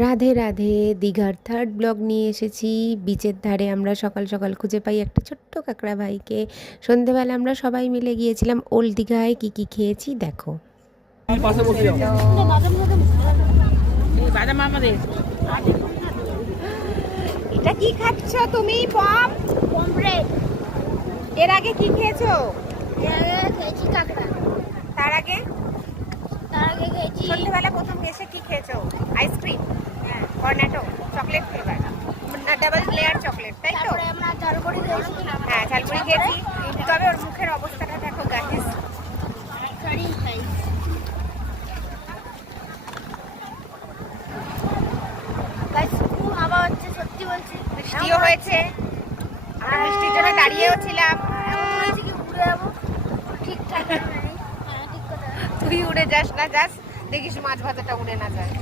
রাধে রাধে। দীঘার third blog নিয়ে এসেছি। বিচের ধারে আমরা সকাল সকাল খুঁজে পাই একটা ছোট্ট কাঁকড়া ভাইকে। সন্ধেবেলা আমরা সবাই মিলে গিয়েছিলাম ওল্ড দীঘায়। কী কী খেয়েছি দেখো। এটা কি খাচ্ছ তুমি? পম পমফ্রেট। এর আগে কি খেয়েছো? এর আগে খেয়েছি কাঁকড়া। তার আগে তার আগে খেয়েছি সন্ধ্যেবেলা প্রথম এসে কি খেয়েছো? Ice cream, Cornetto, chocolate flavour, double layer chocolate, তাই তো? তারপরে আমরা ঝালমুড়ি খেয়েছি। হ্যাঁ, ঝালমুড়ি খেয়েছি। তবে ওর মুখের অবস্থাটা দেখো গাইস। Sorry guys. গাইস খুব হাওয়া হচ্ছে, সত্যি বলছি। বৃষ্টিও হয়েছে, আমরা বৃষ্টির জন্য দাঁড়িয়েও ছিলাম। এমন মনে হচ্ছে কি উড়ে যাবো। ঠিকঠাক নেই। হ্যাঁ ঠিক কথা। তুই উড়ে যাস না, যাস দেখিস মাছ ভাজাটা উড়ে না যায়।